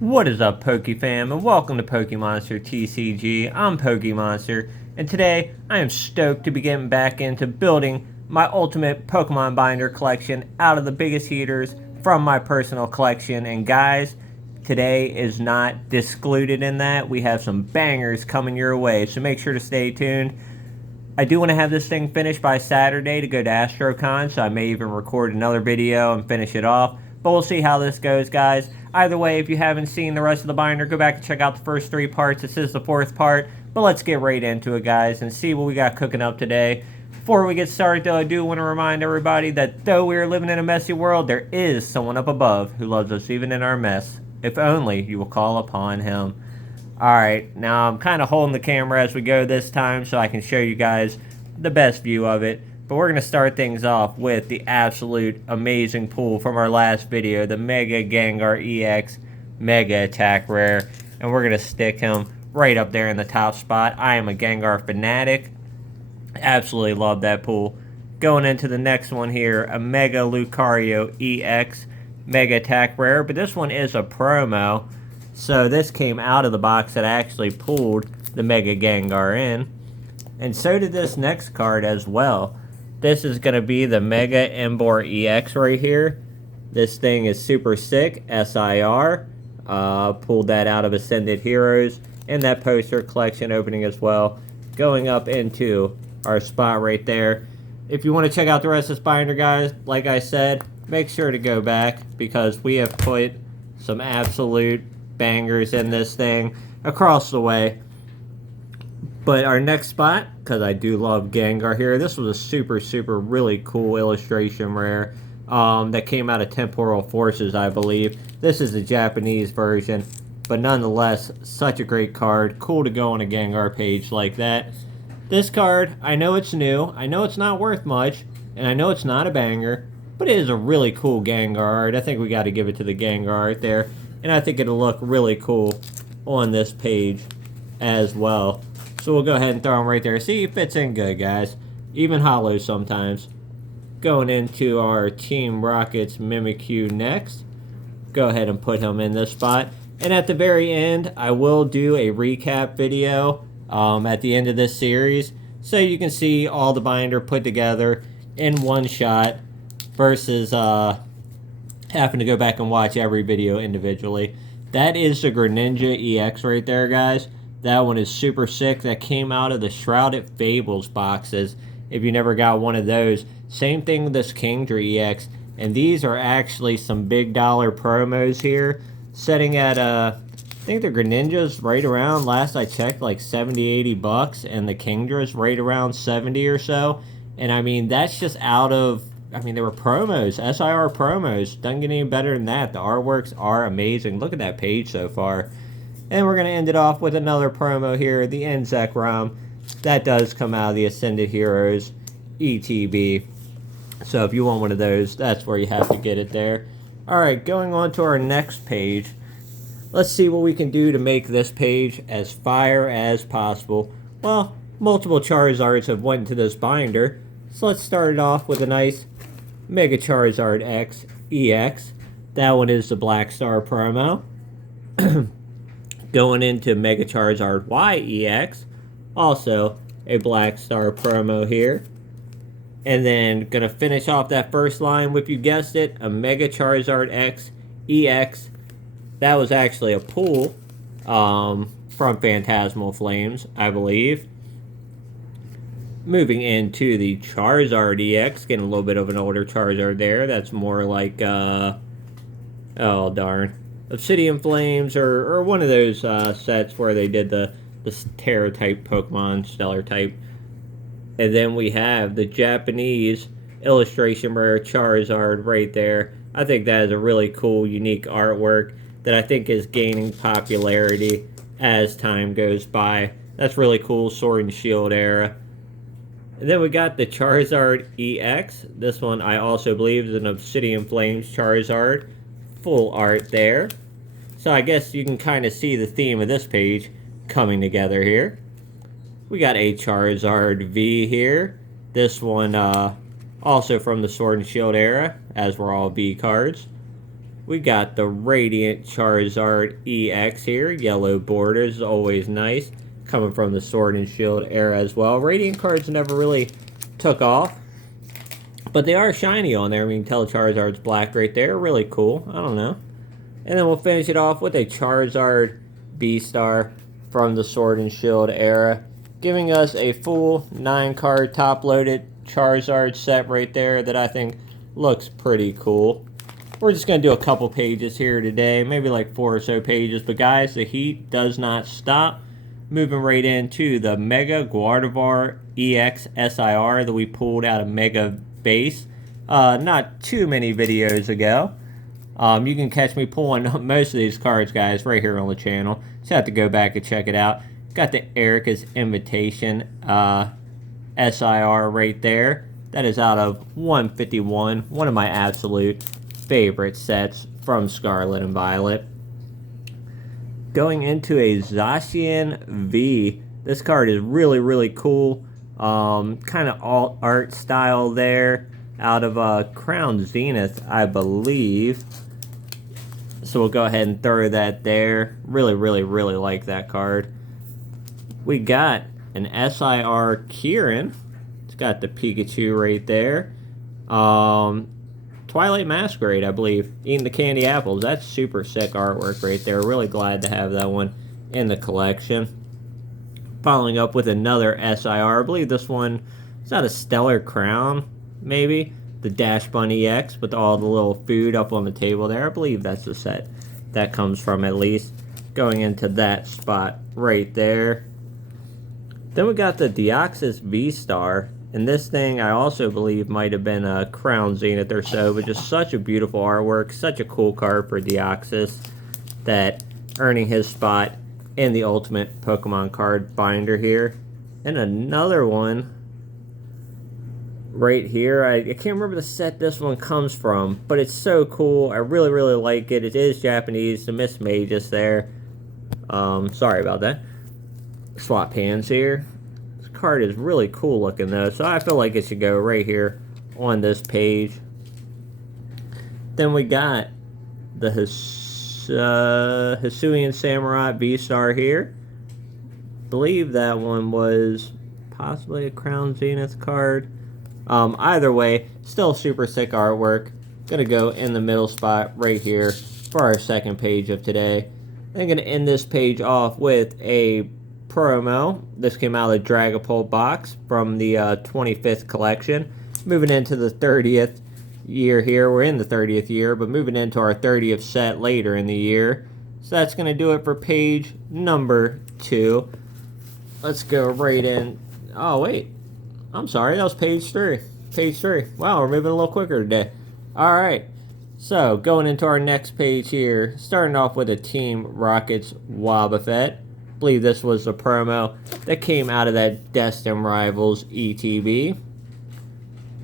What is up, Fam, and welcome to Pokemonster TCG. I'm Pokemonster, and today I am stoked to be getting back into building my ultimate Pokemon binder collection out of the biggest heaters from my personal collection. And guys, today is not discluded in that. We have some bangers coming your way, so make sure to stay tuned. I do want to have this thing finished by Saturday to go to AstroCon, so I may even record another video and finish it off. But we'll see how this goes, guys. Either way, if you haven't seen the rest of the binder, go back and check out the first three parts. This is the fourth part. But let's get right into it, guys, and see what we got cooking up today. Before we get started, though, I do want to remind everybody that though we are living in a messy world, there is someone up above who loves us even in our mess. If only you will call upon him. Alright, now I'm kind of holding the camera as we go this time so I can show you guys the best view of it. But we're going to start things off with the absolute amazing pull from our last video, the Mega Gengar EX Mega Attack Rare. And we're going to stick him right up there in the top spot. I am a Gengar fanatic. Absolutely love that pull. Going into the next one here, a Mega Lucario EX Mega Attack Rare. But this one is a promo. So this came out of the box that I actually pulled the Mega Gengar in. And so did this next card as well. This is going to be the Mega Emboar EX right here. This thing is super sick. SIR. Pulled that out of Ascended Heroes. And that poster collection opening as well. Going up into our spot right there. If you want to check out the rest of this binder, guys, like I said, make sure to go back because we have put some absolute bangers in this thing across the way. But our next spot, because I do love Gengar here, this was a super really cool illustration rare that came out of Temporal Forces, I believe. This is the Japanese version, but nonetheless, such a great card. Cool to go on a Gengar page like that. This card, I know it's new, I know it's not worth much, and I know it's not a banger, but it is a really cool Gengar art. I think we got to give it to the Gengar art there. And I think it'll look really cool on this page as well. So we'll go ahead and throw him right there. See, it fits in good, guys. Even hollow sometimes. Going into our Team Rocket's Mimikyu next. Go ahead and put him in this spot. And at the very end, I will do a recap video at the end of this series. So you can see all the binder put together in one shot versus having to go back and watch every video individually. That is the Greninja EX right there, guys. That one is super sick. That came out of the Shrouded Fables boxes. If you never got one of those. Same thing with this Kingdra EX. And these are actually some big dollar promos here. Setting at, I think the Greninja's right around, last I checked, like 70, 80 bucks. And the Kingdra's right around 70 or so. And I mean, that's just out of... I mean, they were promos, SIR promos. Doesn't get any better than that. The artworks are amazing. Look at that page so far. And we're going to end it off with another promo here, the Nzek ROM. That does come out of the Ascended Heroes ETB. So if you want one of those, that's where you have to get it there. Alright, going on to our next page. Let's see what we can do to make this page as fire as possible. Well, multiple Charizards have went into this binder. So let's start it off with a nice Mega Charizard X EX. That one is the Black Star promo. Going into Mega Charizard Y EX. Also a Black Star promo here. And then going to finish off that first line with, you guessed it, a Mega Charizard X EX. That was actually a pull from Phantasmal Flames, I believe. Moving into the Charizard EX, getting a little bit of an older Charizard there. That's more like, oh darn, Obsidian Flames or one of those sets where they did the Terra type Pokemon, Stellar type. And then we have the Japanese illustration rare Charizard right there. I think that is a really cool, unique artwork that I think is gaining popularity as time goes by. That's really cool, Sword and Shield era. And then we got the Charizard EX. This one I also believe is an Obsidian Flames Charizard. Full art there. So I guess you can kind of see the theme of this page coming together here. We got a Charizard V here. This one also from the Sword and Shield era, as were all V cards. We got the Radiant Charizard EX here. Yellow borders, always nice. Coming from the Sword and Shield era as well. Radiant cards never really took off, but they are shiny on there. I mean, tell Charizard's black right there. Really cool. I don't know. And then we'll finish it off with a Charizard B-Star from the Sword and Shield era, giving us a full 9-card top-loaded Charizard set right there that I think looks pretty cool. We're just going to do a couple pages here today, maybe like 4 or so pages. But guys, the heat does not stop. Moving right into the Mega Gardevoir EX SIR that we pulled out of Mega Base not too many videos ago. You can catch me pulling most of these cards, guys, right here on the channel. Just have to go back and check it out. Got the Erica's Invitation SIR right there. That is out of 151. One of my absolute favorite sets from Scarlet and Violet. Going into a Zacian V. This card is really, really cool. Kind of alt art style there. Out of Crown Zenith, I believe. So we'll go ahead and throw that there. Really, really, really like that card. We got an SIR Kieran. It's got the Pikachu right there. Twilight Masquerade, I believe. Eating the candy apples. That's super sick artwork right there. Really glad to have that one in the collection. Following up with another SIR. I believe this one is not a Stellar Crown, maybe. The Dash Bunny EX with all the little food up on the table there. I believe that's the set that comes from, at least. Going into that spot right there. Then we got the Deoxys V-Star. And this thing I also believe might have been a Crown Zenith or so, but just such a beautiful artwork, such a cool card for Deoxys, that earning his spot in the Ultimate Pokemon card binder here. And another one right here. I can't remember the set this one comes from, but it's so cool. I really, really like it. It is Japanese, the Miss Magus there. Sorry about that. Swap hands here. Card is really cool looking though, so I feel like it should go right here on this page. Then we got the Hisuian Samurai V-Star here. Believe that one was possibly a Crown Zenith card. Either way, still super sick artwork. Gonna go in the middle spot right here for our second page of today. I'm gonna end this page off with a promo. This came out of the Dragapult box from the 25th collection. Moving into the 30th year here. We're in the 30th year, but moving into our 30th set later in the year. So that's going to do it for page number 2. Let's go right in. Oh, wait. I'm sorry. That was page 3. Page 3. Wow, we're moving a little quicker today. All right. So, going into our next page here. Starting off with a Team Rockets Wobbuffet. I believe this was the promo that came out of that Destined Rivals ETB.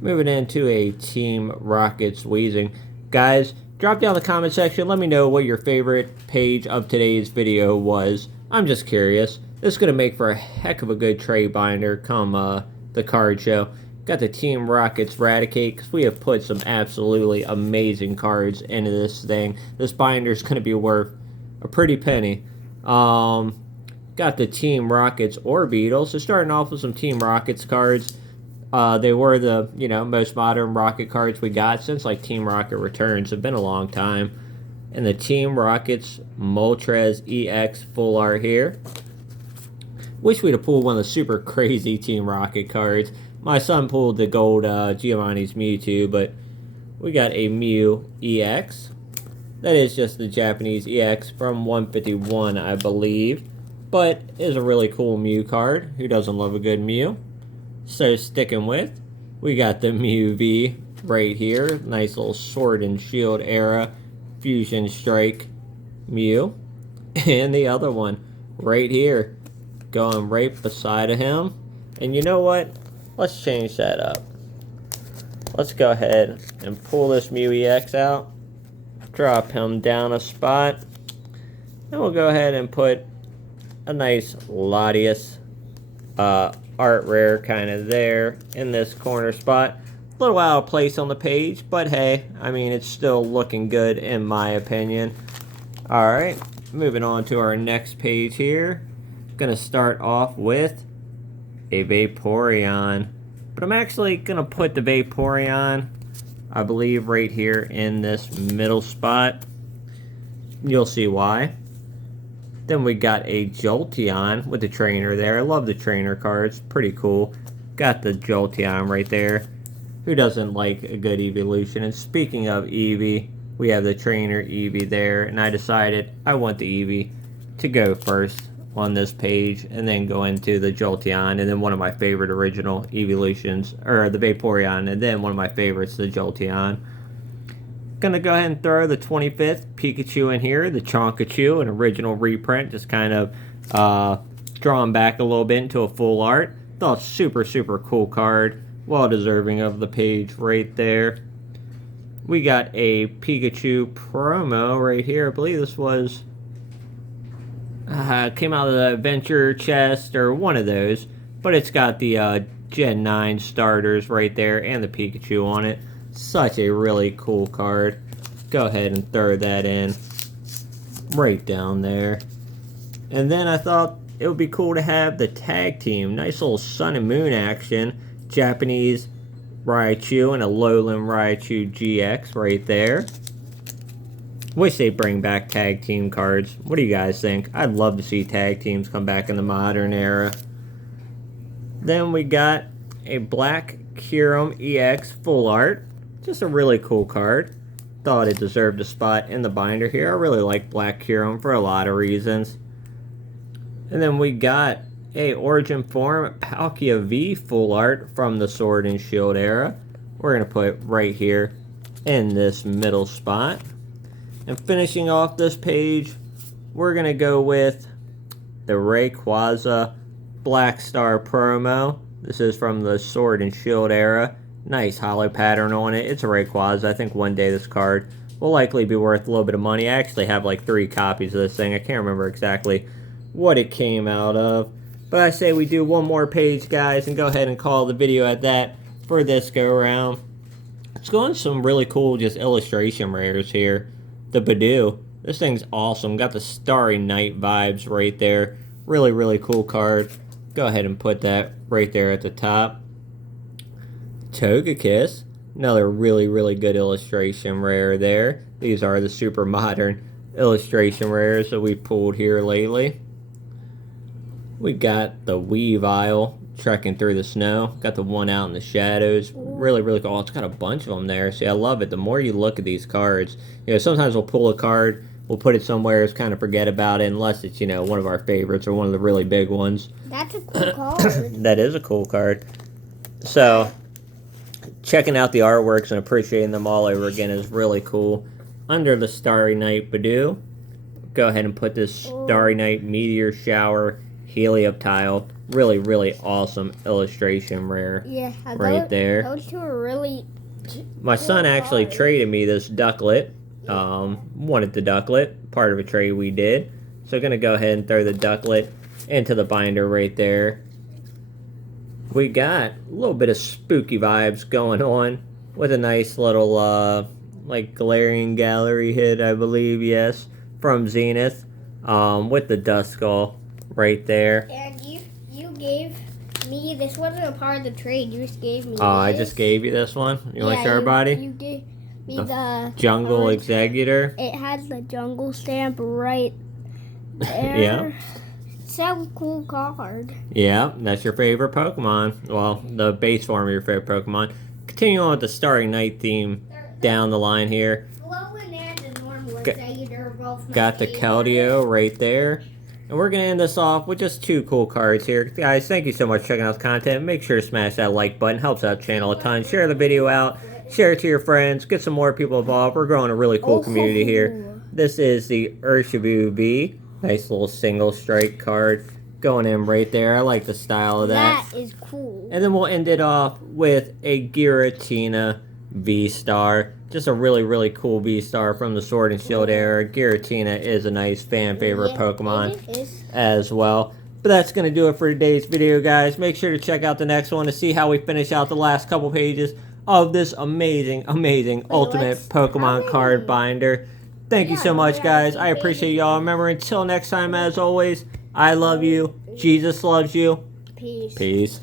Moving into a Team Rockets Weezing. Guys, drop down in the comment section. Let me know what your favorite page of today's video was. I'm just curious. This is going to make for a heck of a good trade binder come the card show. Got the Team Rockets Raticate, because we have put some absolutely amazing cards into this thing. This binder is going to be worth a pretty penny. Got the Team Rockets Orbeetle. So starting off with some Team Rockets cards. They were the, most modern Rocket cards we got since like Team Rocket Returns. It's been a long time. And the Team Rockets Moltres EX full art here. Wish we'd have pulled one of the super crazy Team Rocket cards. My son pulled the gold Giovanni's Mewtwo, but we got a Mew EX. That is just the Japanese EX from 151, I believe. But is a really cool Mew card. Who doesn't love a good Mew? So sticking with, we got the Mew V right here. Nice little Sword and Shield era Fusion Strike Mew. And the other one right here, going right beside of him. And you know what? Let's change that up. Let's go ahead and pull this Mew EX out. Drop him down a spot. And we'll go ahead and put a nice Latias art rare kind of there in this corner spot. A little out of place on the page, but hey, I mean, it's still looking good in my opinion. Alright, moving on to our next page here. Gonna start off with a Vaporeon. But I'm actually gonna put the Vaporeon, I believe, right here in this middle spot. You'll see why. Then we got a Jolteon with the trainer there. I love the trainer cards, pretty cool. Got the Jolteon right there. Who doesn't like a good evolution? And speaking of Eevee, we have the trainer Eevee there, and I decided I want the Eevee to go first on this page, and then go into the Jolteon, and then one of my favorite original evolutions, or the Vaporeon, and then one of my favorites, the Jolteon. Gonna go ahead and throw the 25th Pikachu in here, the Chonkachu, an original reprint, just kind of drawn back a little bit into a full art. Thought super cool card, well deserving of the page right there. We got a Pikachu promo right here. I believe this was came out of the Adventure chest or one of those, but it's got the Gen 9 starters right there and the Pikachu on it. Such a really cool card. Go ahead and throw that in right down there. And then I thought it would be cool to have the tag team. Nice little Sun and Moon action. Japanese Raichu and a Lowland Raichu GX right there. Wish they bring back tag team cards. What do you guys think? I'd love to see tag teams come back in the modern era. Then we got a Black Kyurem EX full art. Just a really cool card. Thought it deserved a spot in the binder here. I really like Black Kyurem for a lot of reasons. And then we got a Origin Form Palkia V full art from the Sword and Shield era. We're going to put it right here in this middle spot. And finishing off this page, we're going to go with the Rayquaza Black Star promo. This is from the Sword and Shield era. Nice hollow pattern on it. It's a Rayquaza. I think one day this card will likely be worth a little bit of money. I actually have like 3 copies of this thing. I can't remember exactly what it came out of. But I say we do one more page, guys, and go ahead and call the video at that for this go-around. Let's go on some really cool just illustration rares here. The Bidoof. This thing's awesome. Got the Starry Night vibes right there. Really cool card. Go ahead and put that right there at the top. Togekiss. Another really good illustration rare there. These are the super modern illustration rares that we've pulled here lately. We got the Weavile trekking through the snow. Got the one out in the shadows. Really cool. Oh, it's got a bunch of them there. See, I love it. The more you look at these cards, you know, sometimes we'll pull a card, we'll put it somewhere, just kind of forget about it, unless it's, you know, one of our favorites or one of the really big ones. That's a cool card. That is a cool card. So, checking out the artworks and appreciating them all over again is really cool. Under the Starry Night Bidoof, go ahead and put this Starry Night Meteor Shower Helioptile. Really awesome illustration rare. Yeah, right there. Those two are really My son actually traded me this Ducklet. Wanted the Ducklet, part of a trade we did. So gonna go ahead and throw the Ducklet into the binder right there. We got a little bit of spooky vibes going on with a nice little like Galarian Gallery hit, I believe, yes, from Zenith, with the Duskull right there. And you gave me, this wasn't a part of the trade, you just gave me this. I just gave you this one. You want to show everybody? You gave me the Jungle Executor. It has the jungle stamp right there. Yeah. So cool card. Yeah, that's your favorite Pokemon. Well, the base form of your favorite Pokemon. Continue on with the Starry Night theme down the line here. Got the Keldeo right there. And we're going to end this off with just 2 cool cards here. Guys, thank you so much for checking out the content. Make sure to smash that like button. Helps out the channel a ton. Share the video out. Share it to your friends. Get some more people involved. We're growing a really cool community here. This is the Urshifu V. Nice little single strike card going in right there. I like the style of that. That is cool. And then we'll end it off with a Giratina V-Star. Just a really cool V-Star from the Sword and Shield era. Giratina is a nice fan favorite Pokemon as well. But that's going to do it for today's video, guys. Make sure to check out the next one to see how we finish out the last couple pages of this amazing ultimate let's- Pokemon how card many? binder. Thank you Yeah, so much, yeah, guys. I I think appreciate it's y'all. good. Remember, until next time, as always, I love you. Jesus loves you. Peace. Peace.